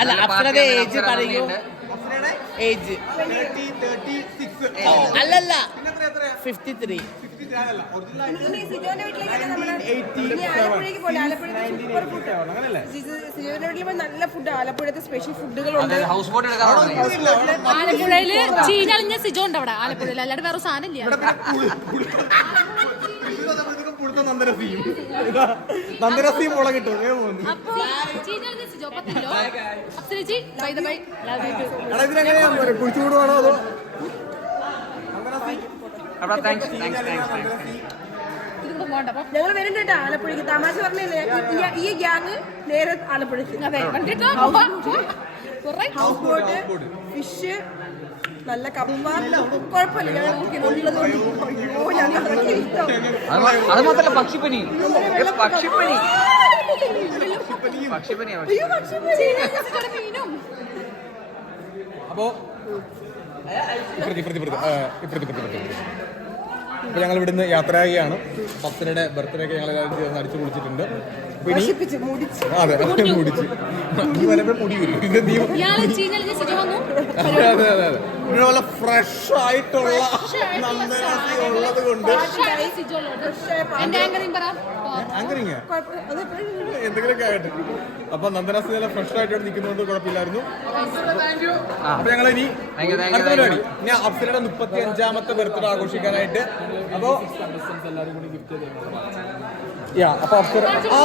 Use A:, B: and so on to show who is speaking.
A: അല്ല അപ്സരയുടെ. ഏജ് പറയൂ. ഏജ് അല്ലല്ല. ഫിഫ്റ്റി ത്രീ നല്ല ഫുഡ് ആലപ്പുഴത്തെ സ്പെഷ്യൽ ഫുഡുകളുണ്ട് ആലപ്പുഴയിൽ ചീഞ്ഞളിഞ്ഞ സിജോ ഉണ്ട് അവിടെ ആലപ്പുഴയിൽ അല്ലാണ്ട് വേറെ സാധനം ഇല്ല. ദ ബൈ കിട്ടും. ഇതിനെങ്ങനെയാ കുഴിച്ചുകൂടുവാണോ അതോ? അവിടെ
B: താങ്ക്സ് പോകണ്ട. അപ്പൊ ഞങ്ങൾ വരുന്നുണ്ട് കേട്ടോ ആലപ്പുഴയ്ക്ക്. തമാശ പറഞ്ഞില്ലേ? ഈ- ഈ ഗ്യാങ് നേരെ ആലപ്പുഴയ്ക്ക്. അതെ കണ്ടിട്ടോ. കുറെ ഹൗസ് ബോട്ട് ഫിഷ് നല്ല കപ്പ. കുഴപ്പമില്ല
A: അത് മാത്രല്ല പക്ഷിപ്പനി. പക്ഷിപ്പനി. പക്ഷിപ്പനിയാ പക്ഷി അയ്യോ പക്ഷേ ചീഞ്ഞളിഞ്ഞ സിജോയുടെ അപ്പോ
C: പ്രതി പ്രതി പ്രതി പ്രതി പ്രതി ഇപ്പുറത്ത്. അപ്പൊ ഞങ്ങൾ ഇവിടുന്ന് യാത്രയാകുകയാണ് പത്തനയുടെ ബർത്ത്ഡേ ഒക്കെ ഞങ്ങൾ എല്ലാവരും ചേർന്ന് അടിച്ചു പൊളിച്ചിട്ടുണ്ട്. മുടിച്ച്. അതെ. മുടിച്ച്. നീ വരുമ്പോ
D: മുടി വരും. ഇത് നീ അതെ
C: അതെ അതെ. അതെ ഫ്രഷ് ആയിട്ടുള്ള നന്ദനസി ഉള്ളത് കൊണ്ട് ആങ്കറിങ് എന്തെങ്കിലുമൊക്കെ ആയിട്ട് അപ്പൊ നന്ദനസി നല്ല ഫ്രഷ് ആയിട്ട് നിൽക്കുന്നത് നിൽക്കുന്നതുകൊണ്ട് കുഴപ്പമില്ലായിരുന്നു. അപ്പൊ ഞങ്ങൾ ഇനി അടുത്ത. പരിപാടി. ഇനി അപ്സരയുടെ മുപ്പത്തി അഞ്ചാമത്തെ ബർത്ത്ഡേ ആഘോഷിക്കാനായിട്ട്. അപ്പോ യാ അപ്പൊ അപ്സര ആ